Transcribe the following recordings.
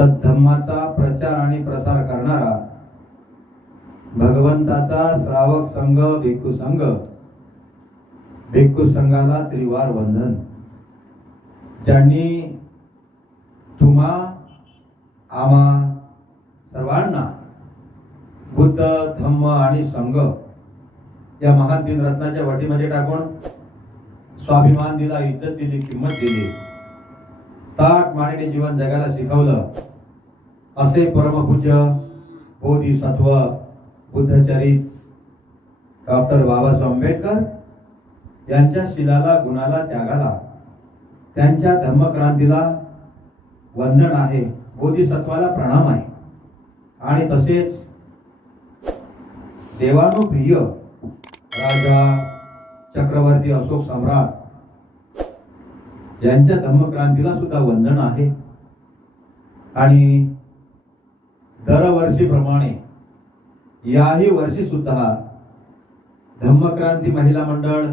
सद्धम्माचा प्रचार आणि प्रसार करणारा भगवंताचा श्रावक संघ भिक्खू संघ. भिक्खू संघाला त्रिवार वंदन. ज्यांनी तुम्हा आम्हा सर्वांना बुद्ध धम्म आणि संघ या महान तीन रत्नाच्या वाटीमध्ये टाकून स्वाभिमान दिला इज्जत दिली किंमत दिली. ताट मानेने जीवन जगायला शिकवलं. असे परमपूज्य बोधिसत्व बुद्धचरित डॉक्टर बाबासाहेब आंबेडकर यांच्या शिलाला गुणाला त्यागाला त्यांच्या धर्मक्रांतीला वंदन आहे बोधिसत्वाला प्रणाम आहे. आणि तसेच देवानुप्रिय राजा चक्रवर्ती अशोक सम्राट यांच्या धम्मक्रांतीला सुद्धा वंदन आहे. आणि दरवर्षीप्रमाणे याही वर्षी सुद्धा धम्मक्रांती महिला मंडळ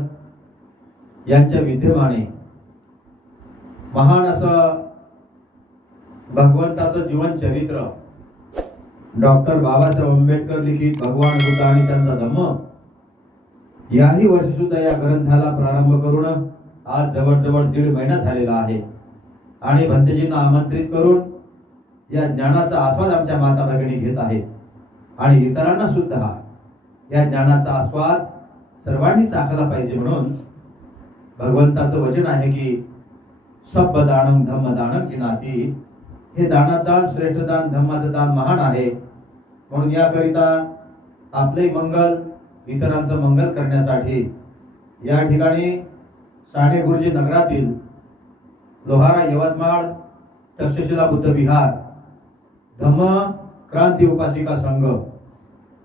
यांच्या विद्यमाने महान असं भगवंताचं जीवन चरित्र डॉक्टर बाबासाहेब आंबेडकर लिखित भगवान बुद्ध आणि त्यांचा धम्म याही वर्षी सुद्धा या ग्रंथाला प्रारंभ करून आज जवळजवळ दीड महिना झालेला आहे. आणि भंतेजींना आमंत्रित करून या ज्ञानाचा आस्वाद आमच्या माता भगिनी घेत आहेत. आणि इतरांना सुद्धा या ज्ञानाचा आस्वाद सर्वांनी चाखला पाहिजे म्हणून भगवंताचं वचन आहे की सब दानम धम्म दानम की नाती हे दानात दान श्रेष्ठ दान धम्माचं दान महान आहे. म्हणून याकरिता आपले मंगल इतरांचं मंगल करण्यासाठी या ठिकाणी साने गुरुजी नगरातील लोहारा यवतमाळ तक्षशिला बुद्ध विहार धम्म क्रांती उपासिका संघ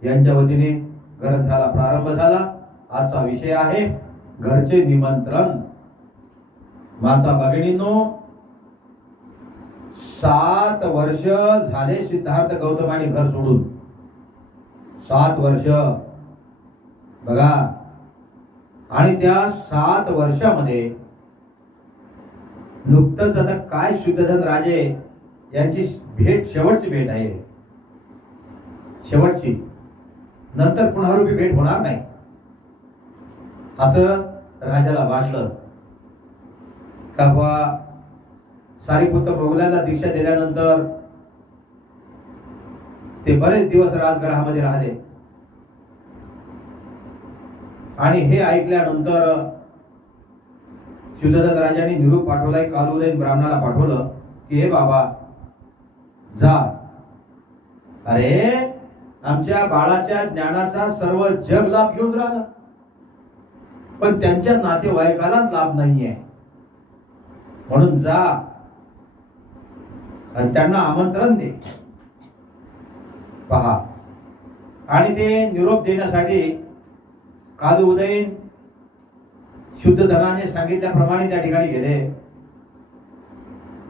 यांच्या वतीने ग्रंथाला प्रारंभ झाला. आजचा विषय आहे घरचे निमंत्रण. माता भगिनींनो सात वर्ष झाले सिद्धार्थ गौतमाने घर सोडून. सात वर्ष. बघा. आणि त्या सात वर्षामध्ये नुकतंच आता काय शुद्धधन राजे यांची भेट शेवटची भेट आहे. शेवटची. नंतर पुनरुपी भेट होणार नाही. असं राजाला वाटलं. का बुवा सारीपुत्र मोगलांना दीक्षा दिल्यानंतर ते बरेच दिवस राजगृहामध्ये राहिले. आणि हे ऐकल्यानंतर शुद्धदत्त राजाने निरूप पाठवलाय कालुदयन ब्राह्मणाला पाठवलं की हे बाबा जा. अरे आमच्या बाळाच्या ज्ञानाचा सर्व जग लाभ घेऊन राहिला. पण त्यांच्या नातेवाईकालाच लाभ नाहीये. म्हणून जा. आणि त्यांना आमंत्रण दे. पहा. आणि ते निरोप देण्यासाठी काल उदयीन शुद्ध धनाने सांगितल्याप्रमाणे त्या ठिकाणी गेले.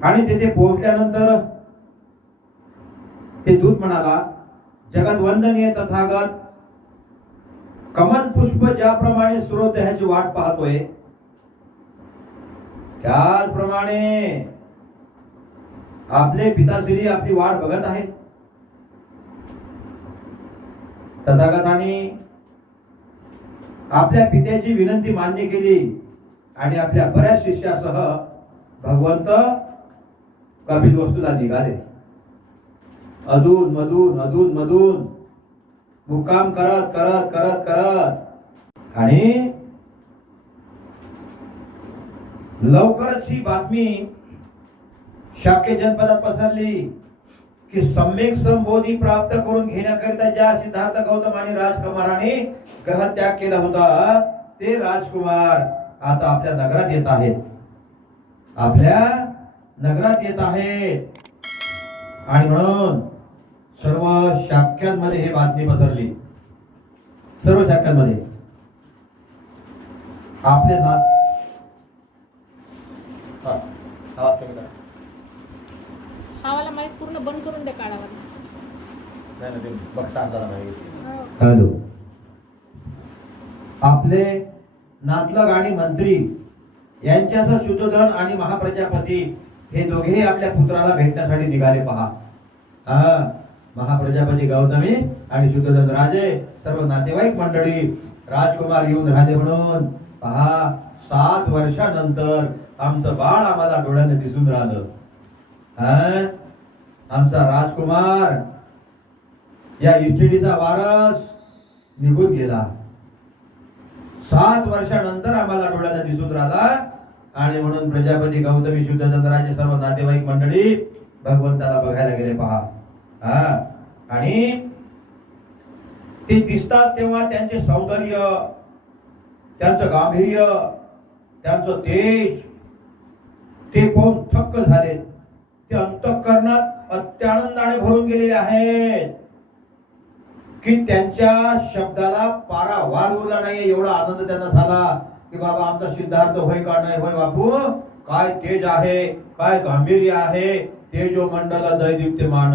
आणि तिथे पोहोचल्यानंतर ते दूत म्हणाला जगत वंदनीय तथागत कमल पुष्प ज्याप्रमाणे सूर्योदयाची वाट पाहतोय त्याचप्रमाणे आपले पिताश्री आपली वाट बघत आहेत. तथागताने आपल्या पित्याची विनंती मान्य केली आणि आपल्या बऱ्याच शिष्यासह भगवंत कपिल वस्तूला निघाले. अधून मधून अधून मधून. मुक्काम करत करत करत करत. आणि लवकरच ही बातमी शाक्य जनपदात पसरली की सम्यक संबोधी प्राप्त करून घेण्याकरिता ज्या सिद्धार्थ गौतम आणि राजकुमाराने ग्रहत्याग केला होता ते राजकुमार आता आपल्या नगरात येत आहेत. आपल्या नगरात येत आहेत. आणि म्हणून सर्व शाख्यांमध्ये हे बातमी पसरली. सर्व शाख्यांमध्ये आपले नात आवाज कमी करा. हा वाला माईक पूर्ण बंद करून द्या काढावा. नाही ना ते बघता अंधारा नाही हो. हॅलो. आपले नातलग आणि मंत्री यांच्यासह शुद्धोधन आणि महाप्रजापती हे दोघेही आपल्या पुत्राला भेटण्यासाठी निघाले पहा. हा. महाप्रजापती गौतमी आणि शुद्धदत्त राजे सर्व नातेवाईक मंडळी राजकुमार येऊन राहिले म्हणून. पहा सात वर्षानंतर आमचं बाळ आम्हाला डोळ्याने दिसून राहिलं. हा? आमचा राजकुमार या इस्टेटीचा वारस निघून गेला. सात वर्षानंतर आम्हाला डोळ्याने दिसून राहिला आणि म्हणून प्रजापती गौतमी शुद्धचंद्राचे सर्व नातेवाईक मंडळी भगवंताला बघायला गेले पहा. हा. आणि ते दिसतात तेव्हा त्यांचे सौंदर्य त्यांचं गांभीर्य त्यांचं तेज ते पाहून थक्क झाले. ते अंतःकरणात अत्यानंदाने भरून गेलेले आहेत. की त्यांच्या शब्दाला पारा वार उरला नाही एवढा आनंद त्यांना झाला. की बाबा आमचा सिद्धार्थ होय का नाही होय बापू? काय तेज आहे काय गांभीर्य आहे तेजो मंडल दैदिप्यमान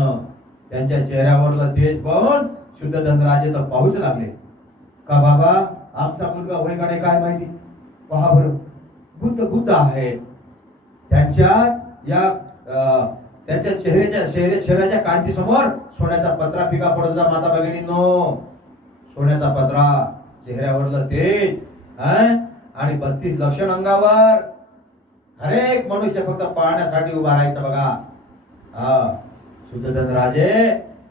त्यांच्या चेहऱ्यावरला तेज पाहून शुद्ध धनराजे तर पाहूच लागले. का बाबा आमचा मुलगा वैगाडे काय माहिती? पहा बरं बुद्ध बुद्ध आहे. त्यांच्या या अं, त्यांच्या चेहऱ्याच्या चेहऱ्या चेहऱ्याच्या कांती समोर सोन्याचा पत्रा फिका पडत जा माता भगिनी नो सोन्याचा पत्रा चेहऱ्यावरलं तेज आणि बत्तीस लक्षण अंगावर. हरेक मनुष्य फक्त पाहण्यासाठी उभा राहायचा बघा. हा. शुद्धधन राजे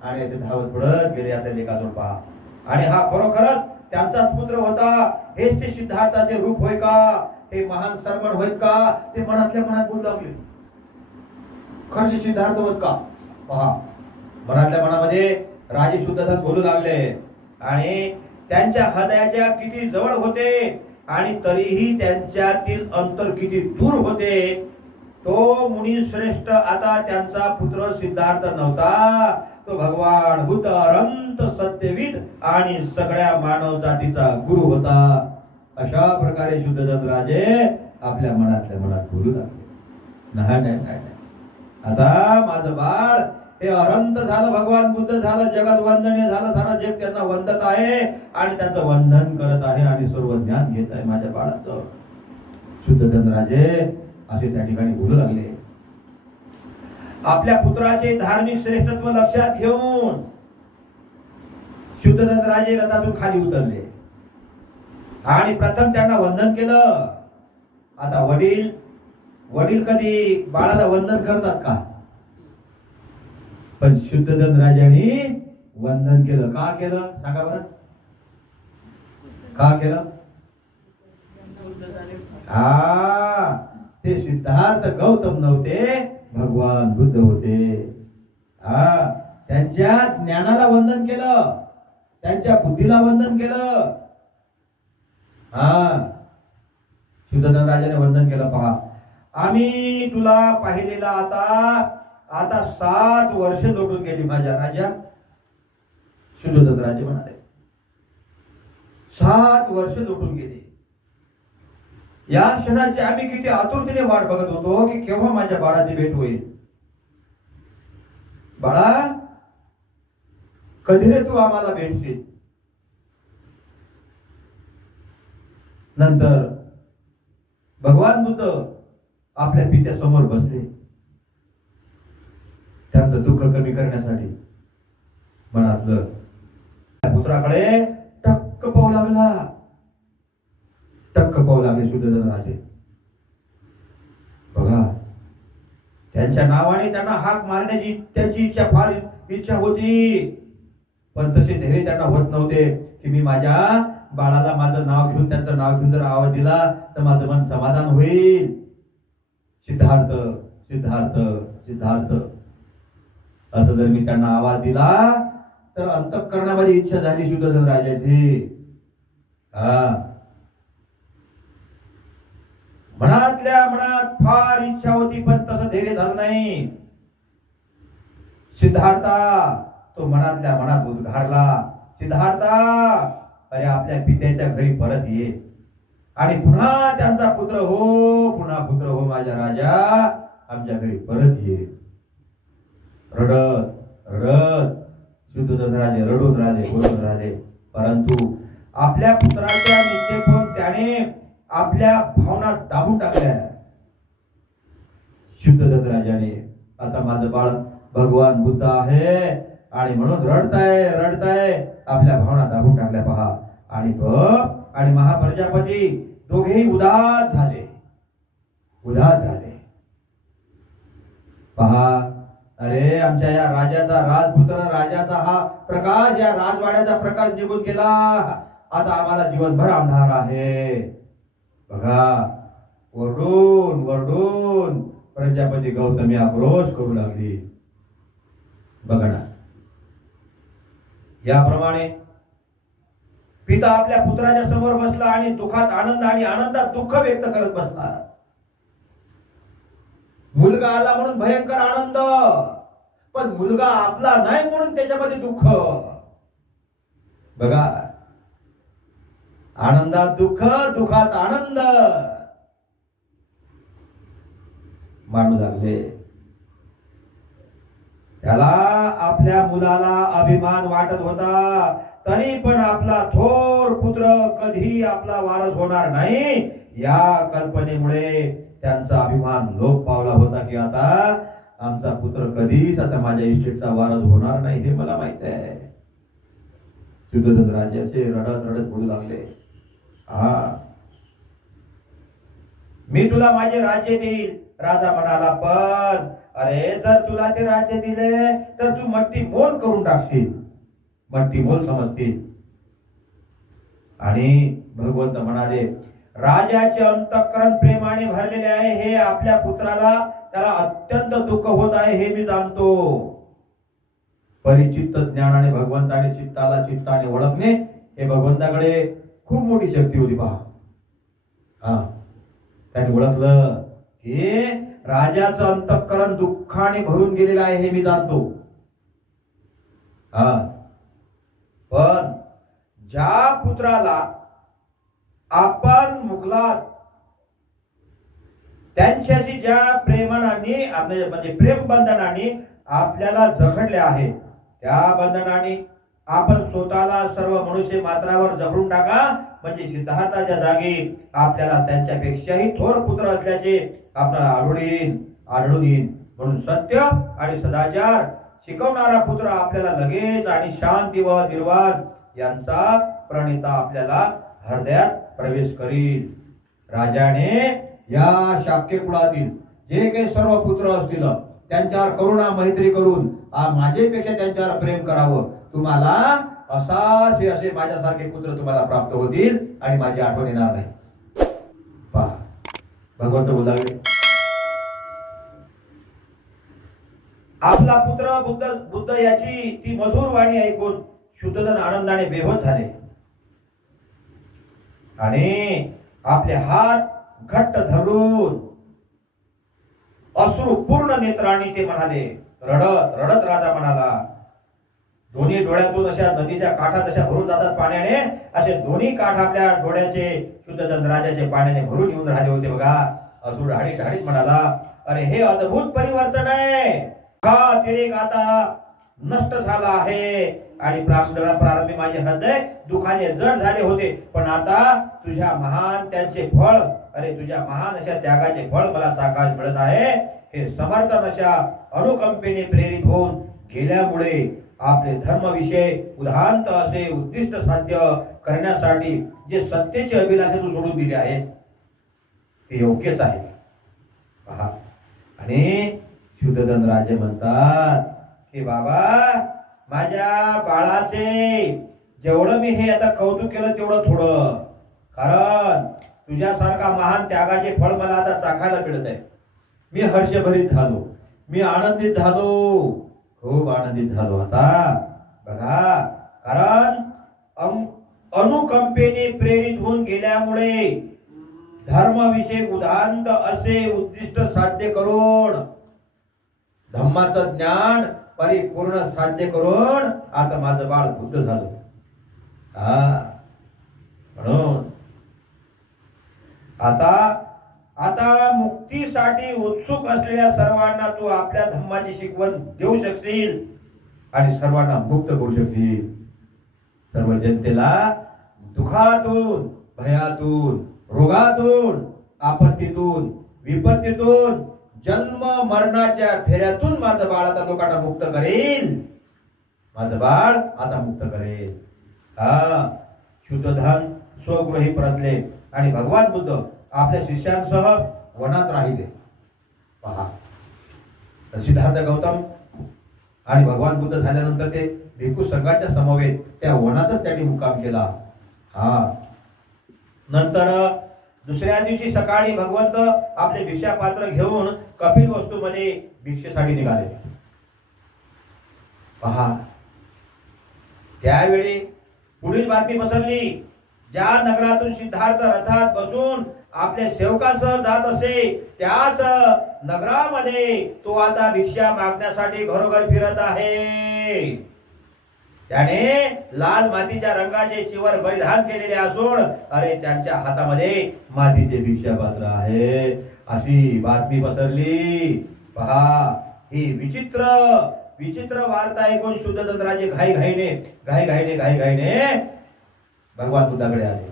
आणि असे धावत पडत गेले आपल्या लेखाजवळ पहा आणि हा खरोखरच त्यांचाच पुत्र होता. हेच ते सिद्धार्थाचे रूप होय का? हे महान सर्वण होय का? ते मनातल्या मनात बोलू लागले. खरंच सिद्धार्थ होत का? पहा. मनातल्या मनामध्ये राजे शुद्धधन बोलू लागले. आणि त्यांच्या हृदयाच्या किती जवळ होते आणि तरीही त्यांच्यातील अंतर किती दूर होते तो मुनी श्रेष्ठ आता त्यांचा पुत्र सिद्धार्थ नव्हता. तो भगवान बुद्ध अरंत सत्यविद आणि सगळ्या मानव जातीचा गुरु होता. अशा प्रकारे शुद्धदत्त राजे आपल्या मनातल्या मनात बोलू लागले. नाही नाही नाही आता माझं बाळ हे अरंत झालं भगवान बुद्ध झालं जगात वंदनीय झालं सारा जग त्यांना वंदत आहे आणि त्यांचं वंदन करत आहे आणि सर्व ज्ञान घेत आहे माझ्या बाळाचं. शुद्धधन राजे असे त्या ठिकाणी बोलू लागले. आपल्या पुत्राचे धार्मिक श्रेष्ठत्व लक्षात घेऊन शुद्धधन राजे रथातून खाली उतरले. आणि प्रथम त्यांना वंदन केलं. आता वडील वडील कधी बाळाला वंदन करतात का? पण शुद्धधन राजाने वंदन केलं. का केलं? सांगा बरं. का केलं? हा. ते सिद्धार्थ गौतम नव्हते. भगवान बुद्ध होते. हा त्यांच्या ज्ञानाला वंदन केलं. त्यांच्या बुद्धीला वंदन केलं. हा शुद्धधन राजाने वंदन केलं पहा. आम्ही तुला पाहिलेला आता आता सात वर्ष लोटून गेली माझ्या राजा. शुद्धधन राजे म्हणाले. सात वर्ष लोटून गेली. या क्षणाची आम्ही किती आतुरतेने वाट बघत होतो की केव्हा माझ्या बाळाची भेट होईल. बाळा कधी रे तू आम्हाला भेटशील? नंतर भगवान बुद्ध आपल्या पित्या समोर बसले. त्यांचं दुःख कमी करण्यासाठी मनातलं पुत्राकडे टक्क पाहू लागला टक्क पाहू लागले सुद्धा राजे बघा त्यांच्या नावाने त्यांना हाक मारण्याची त्यांची इच्छा फार इच्छा होती. पण तसे धैर्य त्यांना होत नव्हते की मी माझ्या बाळाला माझं नाव घेऊन त्यांचं नाव घेऊन जर आवाज दिला तर माझं मन समाधान होईल. सिद्धार्थ सिद्धार्थ सिद्धार्थ. असं जर मी त्यांना आवाज दिला तर अंतकरणामध्ये इच्छा झाली सुद्धा राजाची. हा. मनातल्या मनात फार इच्छा होती पण तसं धैर्य झालं नाही. सिद्धार्था तो मनातल्या मनात उद्घारला सिद्धार्था अरे आपल्या पित्याच्या घरी परत ये. आणि पुन्हा त्यांचा पुत्र हो पुन्हा पुत्र हो माझ्या राजा आमच्या घरी परत ये. रडत रडत. शुद्धधन राजे रडून राहिले बोलून राहिले. परंतु आपल्या पुत्राच्या निश्चय त्याने आपल्या भावना दाबून टाकल्या. शुद्ध राजाने आता माझं बाळ भगवान बुद्ध आहे आणि म्हणून रडताय रडताय. आपल्या भावना दाबून टाकल्या पहा. आणि आणि महाप्रजापती दोघेही उदास झाले. उदास झाले. पहा अरे आमच्या या राजाचा राजपुत्र राजाचा हा प्रकाश या राजवाड्याचा प्रकाश निघून गेला. आता आम्हाला जीवनभर अंधार आहे. बघा वरडून वरडून प्रजापती गौतमी आक्रोश करू लागली. बघा ना. याप्रमाणे पिता आपल्या पुत्राच्या समोर बसला आणि दुःखात आनंद आणि आनंदात दुःख व्यक्त करत बसला. मुलगा आला म्हणून भयंकर आनंद पण मुलगा आपला नाही म्हणून त्याच्यामध्ये दुःख. बघा. आनंदात दुःख दुःखात आनंद. मांडू लागले. त्याला आपल्या मुलाला अभिमान वाटत होता. तरी पण आपला थोर पुत्र कधी आपला वारस होणार नाही. या कल्पनेमुळे त्यांचा अभिमान लोप पावला होता की आता आमचा पुत्र कधीच आता माझ्या इस्टेटचा वारस होणार नाही हे मला माहीत आहे. सुधोधन राजे असे रडत रडत बोलू लागले. हा. मी तुला माझे राज्य देईल. राजा म्हणाला पण अरे जर तुला ते राज्य दिले तर तू मट्टी मोल करून टाकशील. मट्टी मोल समजतील. आणि भगवंत म्हणाले राजाचे अंतकरण प्रेमाने भरलेले आहे हे आपल्या पुत्राला त्याला अत्यंत दुःख होत आहे हे मी जाणतो. परिचित्त ज्ञानाने भगवंताने चित्ताला चित्ताने ओळखणे हे भगवंताकडे खूप मोठी शक्ती होती पहा. हा. त्याने ओळखलं की राजाचं अंतःकरण दुःखाने भरून गेलेलं आहे हे मी जाणतो. हा. पण ज्या पुत्राला आपण मुघलात त्यांच्याशी ज्या प्रेमाने आपल्या- म्हणजे प्रेम बंधनाने आपल्याला जखडले आहे त्या बंधनाने आपण स्वतःला सर्व मनुष्य मात्रावर जखडून टाका म्हणजे सिद्धार्थाच्या जागी आपल्याला त्यांच्यापेक्षाही थोर पुत्र असल्याचे आपल्याला आढळून येईल आढळून येईल. म्हणून सत्य आणि सदाचार शिकवणारा पुत्र आपल्याला लगेच आणि शांती व निर्वाण यांचा प्रणिता आपल्याला हृदयात प्रवेश करील. राजाने या शाक्य कुळातील जे काही सर्व पुत्र असतील त्यांच्यावर करुणा मैत्री करून आ, माझेपेक्षा त्यांच्यावर प्रेम करावं. तुम्हाला असाचे असे माझ्यासारखे पुत्र तुम्हाला प्राप्त होतील आणि माझी आठवण येणार नाही. पहा. भगवंत बोलावे आपला पुत्र बुद्ध बुद्ध याची ती मधुर वाणी ऐकून शुद्धजन आनंदाने बेहोत झाले. आणि आपले हात घट्ट धरून अश्रू पूर्ण नेत्राने ते म्हणाले रडत रडत राजा म्हणाला दोन्ही डोळ्यातून अशा नदीच्या काठात तशा भरून जातात पाण्याने. असे दोन्ही काठ आपल्या डोळ्याचे शुद्धजन राजाचे पाण्याने भरून येऊन राहिले होते बघा. असूर ढाळीत ढाळीत म्हणाला अरे हे अद्भुत परिवर्तन आहे. का तिरेक आता नष्ट झाला आहे? आणि प्रारंभी माझे हृदय दुखाने जड झाले होते. पण आता तुझ्या महान त्यांचे फळ अरे तुझ्या महान अशा त्यागाचे फळ मला साकाश मिळत आहे. हे समर्थन अशा अनुकंपेने प्रेरित होऊन गेल्यामुळे आपले धर्मविषय उदांत असे उद्दिष्ट साध्य करण्यासाठी जे सत्तेचे अभिलाषे तू सोडून दिले आहे ते योग्यच आहे. पहा आणि शुद्धधन राजे म्हणतात की बाबा माझ्या बाळाचे जेवढं मी हे आता कौतुक केलं तेवढं थोडं. कारण तुझ्यासारखा महान त्यागाचे फळ मला आता चाखायला मिळत आहे. मी हर्षभरीत झालो. मी आनंदित झालो. खूप आनंदित झालो आता. बघा कारण अनुकंपेने प्रेरित होऊन गेल्यामुळे धर्मविषयक उदाहरण असे उद्दिष्ट साध्य करून धम्माचं ज्ञान परिपूर्ण साध्य करून आता माझं बाळ बुद्ध झालं. हा म्हणून आता आता मुक्तीसाठी उत्सुक असलेल्या सर्वांना तू आपल्या धम्माची शिकवण देऊ शकशील आणि सर्वांना मुक्त करू शकशील. सर्व जनतेला दुखातून भयातून रोगातून आपत्तीतून विपत्तीतून जन्म मरणाच्या फेऱ्यातून माझं बाळ आता लोकांना मुक्त करेल. माझं बाळ आता मुक्त करेल. हा शुद्ध धन स्वगृही परतले. आणि भगवान बुद्ध आपल्या शिष्यांसह वनात राहिले. पहा. सिद्धार्थ गौतम आणि भगवान बुद्ध झाल्यानंतर ते भिकू संघाच्या समवेत त्या वनातच त्यांनी मुक्काम केला. हा. नंतर दुसऱ्या दिवशी सकाळी भगवंत आपले भिक्षा पात्र घेऊन कपिल वस्तूमध्ये भिक्षेसाठी निघाले. पहा. त्यावेळी पुढील बातमी पसरली. ज्या नगरातून सिद्धार्थ रथात बसून आपल्या सेवकासह जात असे त्याच नगरामध्ये तो आता भिक्षा मागण्यासाठी घरोघर फिरत आहे. त्याने लाल मातीच्या रंगाचे शिवर परिधान केलेले असून अरे त्यांच्या हातामध्ये मातीचे भिक्षा पात्र आहे. अशी बातमी पसरली. पहा ही विचित्र विचित्र वार्ता ऐकून शुद्धतंत्राचे घाई घाईने घाई घाईने घाई घाईने भगवान बुद्धाकडे आले.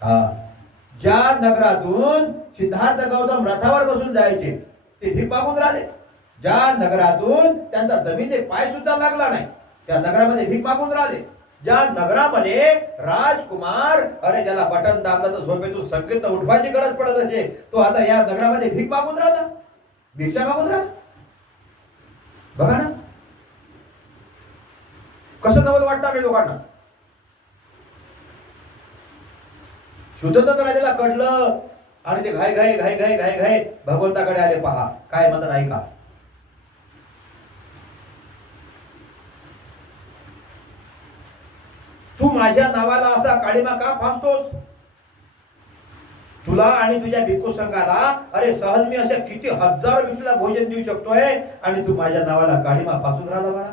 हा ज्या नगरातून सिद्धार्थ गौतम रथावर बसून जायचे ते भीक राहिले. ज्या नगरातून त्यांचा जमिनीत पाय सुद्धा लागला नाही त्या नगरामध्ये भीक मागून राहिले. ज्या नगरामध्ये राजकुमार अरे ज्याला बटन दाबला तर झोपेतून संकेत उठवायची गरज पडत असे तो आता या नगरामध्ये भीक मागून राहिला. भिक्षा मागून राहिला. बघा ना. कसं नवल वाटणार लोकांना? शुद्धतंत्र राजाला कळलं. आणि ते घाई घाई घाई घाई घाई घाई भगवंताकडे आले. पहा काय म्हणतात ऐका. तू माझ्या नावाला असा काळीमा का फासतोस? तुला आणि तुझ्या भिक्खू संघाला अरे सहज मी अशा किती हजारो भिक्षूला भोजन देऊ शकतोय आणि तू माझ्या नावाला काळीमा फासून राहिला बाळा.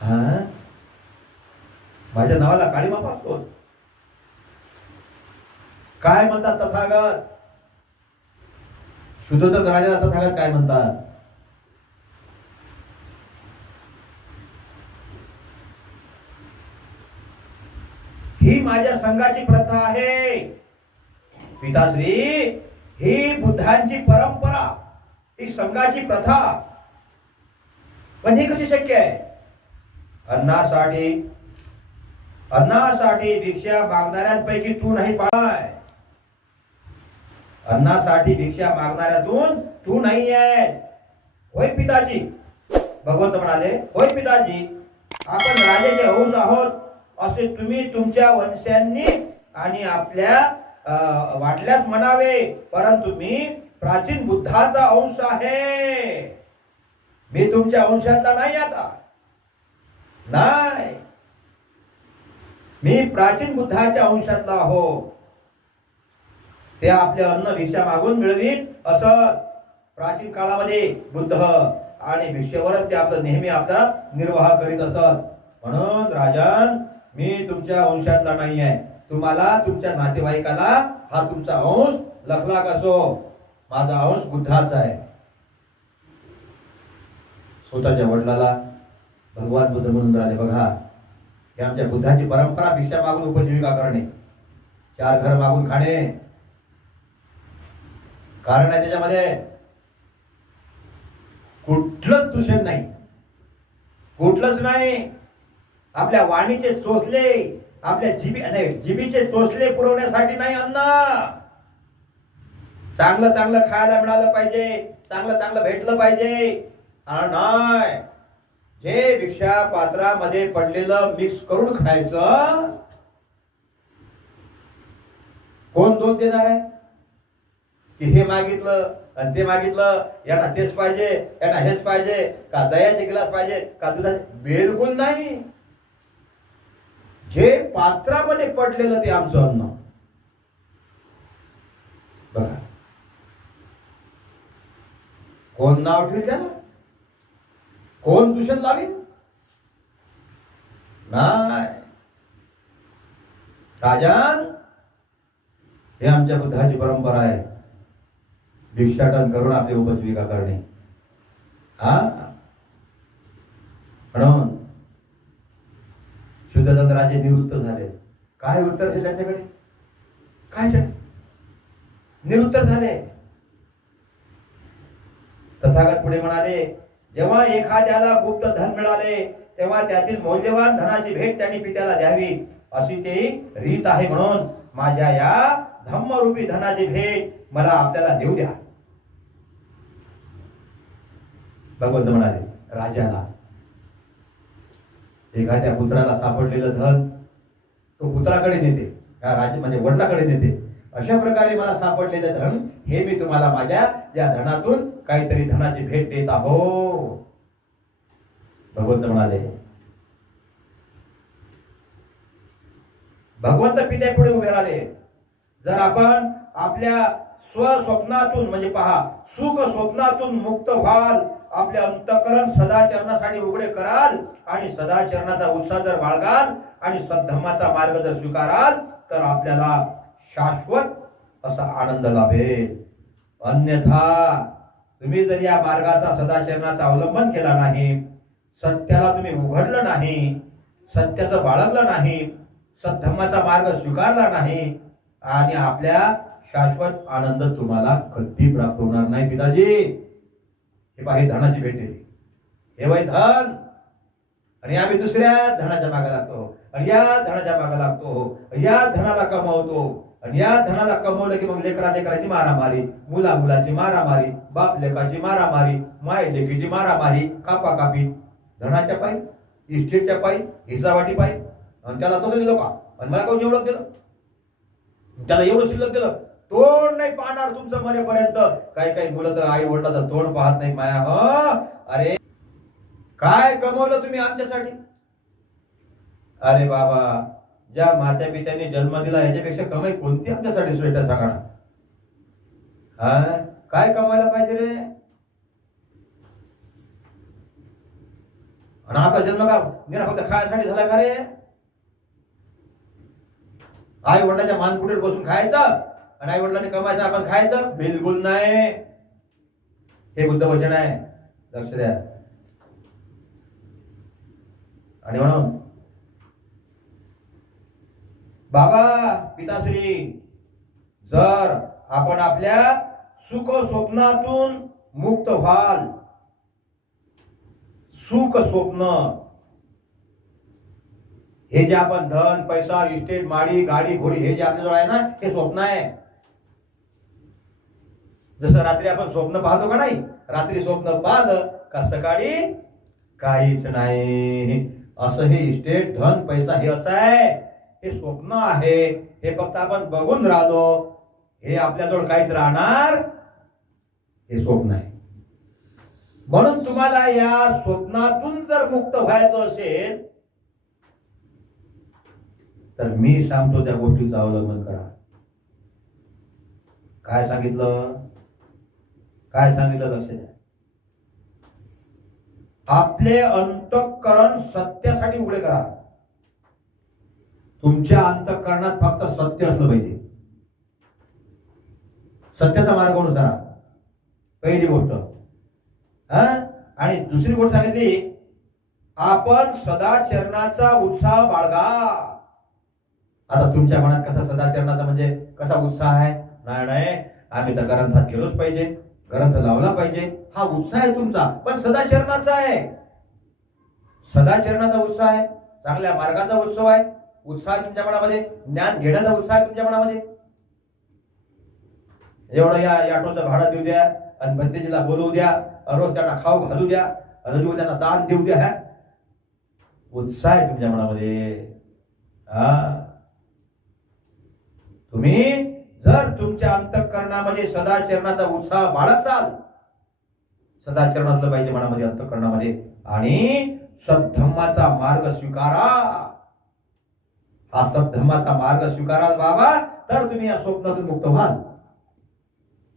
हा? माझ्या नावाला काळीमा फासतोस? काय म्हणतात तथागत? शुद्धोदक राजा तथागत काय म्हणतात? ही माझ्या संघाची प्रथा आहे. पिताश्री ही बुद्धांची परंपरा ही संघाची प्रथा. पण हे कशी शक्य आहे? अन्नासाठी अन्नासाठी भिक्षा मागणाऱ्यांपैकी तू नाही पाळाय अन्नासाठी भिक्षा मागणाऱ्यातून तू नाही आहे होय पिताजी. भगवंत म्हणाले होय पिताजी आपण राजाचे हौस आहोत. असे तुम्ही तुमच्या वंशांनी आणि आपल्या वाटल्यास म्हणावे परंतु मी प्राचीन बुद्धाचा अंश आहे. मी तुमच्या वंशातला नाही आता. नाही. मी प्राचीन बुद्धाच्या अंशातला हो ते आपले अन्न भिक्षा मागून मिळवीत असत प्राचीन काळामध्ये बुद्ध आणि भिक्षेवरच ते आपलं नेहमी आपला निर्वाह करीत असत. म्हणून राजन मी तुमच्या वंशातला नाही आहे तुम्हाला तुमच्या नातेवाईकाला हा तुमचा अंश लखला कसो माझा अंश बुद्धाचा आहे. स्वतःच्या वडिलाला भगवान बुद्ध म्हणून राहिले बघा. हे आमच्या बुद्धाची परंपरा भिक्षा मागून उपजीविका करणे. चार घर मागून खाणे. कारण आहे त्याच्यामध्ये कुठलंच दूषण नाही. कुठलंच नाही. आपल्या वाणीचे चोचले आपल्या जिबी नाही जिबीचे चोचले पुरवण्यासाठी नाही अन्न. चांगलं चांगलं खायला मिळालं पाहिजे. चांगलं चांगलं भेटलं पाहिजे. हा नाही जे भिक्षा पात्रामध्ये पडलेलं मिक्स करून खायचं कोण दोन देणार आहे? की हे मागितलं आणि ते मागितलं यांना तेच पाहिजे यांना हेच पाहिजे का दयाचे गिलास पाहिजे का तुला बिलकुल नाही. जे पात्रामध्ये पडलेलं ते आमचं अन्न. बघा. कोण नाव ठेवी त्याला? कोण दूषण लावी? नाही. राजन? हे आमच्या बुद्धाची परंपरा आहे. भिक्षाटन करून आपली उपजीविका करणे. हा? म्हणून शुद्धतंत्राचे निवृत्त झाले. काय उत्तर दिले त्यांच्याकडे? काय निरुत्तर झाले. तथागत पुढे म्हणाले जेव्हा एखाद्याला गुप्त धन मिळाले तेव्हा त्यातील मौल्यवान धनाची भेट त्यांनी पित्याला द्यावी. अशी ते रीत आहे म्हणून माझ्या या धम्मरूपी धनाची भेट मला आपल्याला देऊ द्या. भगवंत म्हणाले राजाला एखाद्या पुत्राला सापडलेलं धन तो पुत्राकडे नेते का राज म्हणजे वडिलाकडे नेते. अशा प्रकारे मला सापडलेलं धन हे मी तुम्हाला माझ्या या धनातून काहीतरी धनाची भेट देत आहो. भगवंत म्हणाले भगवंत पित्या पुढे उभे राहिले. जर आपण आपल्या स्वस्वप्नातून म्हणजे पहा सुख स्वप्नातून मुक्त व्हाल. आपले अंतकरण सदाचरणासाठी उघडे कराल आणि सदाचरणाचा उत्साह जर बाळगाल आणि सद्धम्माचा मार्ग जर स्वीकाराल तर आपल्याला शाश्वत असा आनंद लाभेल. अन्यथा तुम्ही जर या मार्गाचा सदाचरणाचा अवलंबन केला नाही सत्याला तुम्ही उघडलं नाही सत्याचं बाळगलं नाही सद्धम्माचा मार्ग स्वीकारला नाही आणि आपल्या शाश्वत आनंद तुम्हाला कधी प्राप्त होणार नाही पिताजी. हे पाहि धनाची भेट दिली हे वय धन. आणि आम्ही दुसऱ्या धनाच्या मागे लागतो. आणि या धनाच्या मागे लागतो. या धनाला कमावतो. आणि या धनाला कमवलं की मग लेकरा लेकराची मारामारी मुला मुलाची मारामारी बाप लेकाची मारामारी माय लेकीची मारामारी कापा कापी धनाच्या पायी इस्टेटच्या पायी हिसावाटी पायी. आणि त्याला तो दिलं का? आणि मला कोण एवढं दिलं? त्याला एवढं शिल्लक दिलं? तोंड नाही पाहणार तुमचं मरेपर्यंत. काही काही मुलं तर आई वडिलाचं तोंड पाहत नाही माया हो. अरे काय कमवलं तुम्ही आमच्यासाठी? अरे बाबा ज्या मात्या पित्याने जन्म दिला याच्यापेक्षा कमाई कोणती आमच्यासाठी श्रेष्ठ सांगा हा? काय कमायला पाहिजे रे? आणि आपला जन्म का निरा फक्त खायसाठी झाला का रे? आई वडिलांच्या मानपुढे बसून खायचं? आणि आई वडिलांनी कमायचं आपण खायचं? बिलकुल नाही. हे बुद्ध वचन आहे. लक्ष द्या. आणि म्हणून बाबा पिताश्री जर आपण आपल्या सुख स्वप्नातून मुक्त व्हाल सुख स्वप्न हे जे आपण धन पैसा इस्टेट माडी गाडी घोडी हे जे आपल्याजवळ आहे ना हे स्वप्न आहे. जसं रात्री आपण स्वप्न पाहतो का नाही? रात्री स्वप्न पाहलं का सकाळी काहीच नाही. असं हे इस्टेट धन पैसा हे असं आहे. हे स्वप्न आहे. हे फक्त आपण बघून राहिलो हे आपल्याजवळ काहीच राहणार हे स्वप्न आहे. म्हणून तुम्हाला या स्वप्नातून जर मुक्त व्हायचं असेल तर मी सांगतो त्या गोष्टीचं अवलंबन करा. काय सांगितलं? काय सांगितलं लक्ष द्या. आपले अंतःकरण सत्यासाठी उघडे करा. तुमच्या अंतःकरणात फक्त सत्य असलं पाहिजे. सत्याचा मार्ग अनुसार पहिली गोष्ट. हा? आणि दुसरी गोष्ट सांगितली आपण सदाचरणाचा उत्साह बाळगा. आता तुमच्या मनात कसा सदाचरणाचा म्हणजे कसा उत्साह आहे? नाही नाही. आम्ही तर ग्रंथात गेलोच पाहिजे. ग्रंथ लावला पाहिजे हा उत्साह आहे तुमचा. पण सदाचरणाचा आहे. सदाचरणाचा उत्साह आहे. चांगल्या मार्गाचा उत्सव आहे. उत्साह तुमच्या मनामध्ये ज्ञान घेण्याचा उत्साह आहे तुमच्या मनामध्ये. एवढं या ऑटोचं भाडं देऊ द्या आणि भंतेजीला बोलवू द्या रोज त्यांना खाऊ घालू द्या रोज त्यांना दान देऊ द्या. ह्या उत्साह आहे तुमच्या मनामध्ये. हा. तुम्ही जर तुमच्या अंतःकरणामध्ये सदाचरणाचा उत्साह बाळगसाल सदाचरण असलं पाहिजे मनामध्ये अंतःकरणामध्ये आणि सद्धम्माचा मार्ग स्वीकारा. हा सद्धम्माचा मार्ग स्वीकाराल बाबा तर तुम्ही या स्वप्नातून मुक्त व्हाल.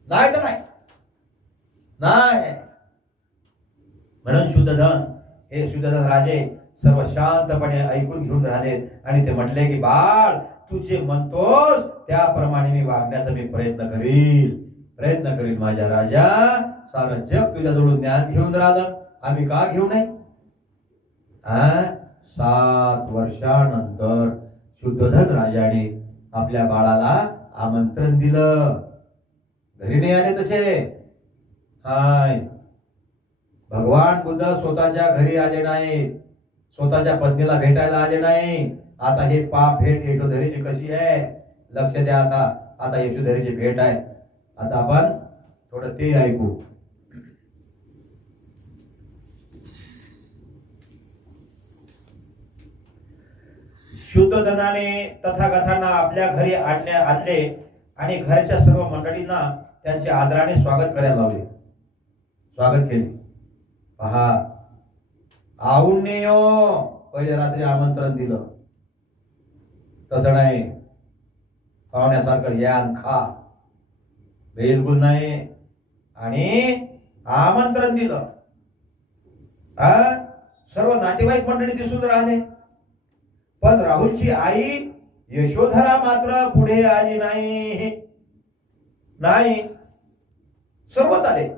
नाही तर नाही. नाही. म्हणून शुद्धधन हे शुद्धधन राजे सर्व शांतपणे ऐकून घेऊन राहिले आणि ते म्हटले की बाळ तू जे म्हणतोस त्याप्रमाणे मी वागण्याचा मी प्रयत्न करील. प्रयत्न करील माझ्या राजा. सारं जग तुझ्याजवळून ज्ञान घेऊन राहिलं. आम्ही का घेऊ नये? आ? सात वर्षानंतर शुद्धधन राजाने आपल्या बाळाला आमंत्रण दिलं. घरी नाही आले तसे. हाय. भगवान बुद्ध स्वतःच्या घरी आले नाही स्वतःच्या पत्नीला भेटायला आले नाही आता हे पाप भेट यशोधरीची कशी आहे? लक्ष द्या आता. आता यशोधरीची भेट आहे. आता आपण थोडं ते ऐकू. शुद्ध धनाने तथागतांना आपल्या घरी आणण्या आणले आणि घरच्या सर्व मंडळींना त्यांचे आदराने स्वागत करायला लावले. स्वागत केले. पहा. आऊन पहिले रात्री आमंत्रण दिलं. तसं नाही पाहुण्यासारखं या खा. बिलकुल नाही. आणि आमंत्रण दिलं. हा? सर्व नातेवाईक मंडळी दिसून राहिले. पण राहुलची आई यशोधरा मात्र पुढे आली नाही. नाही. सर्वच आले.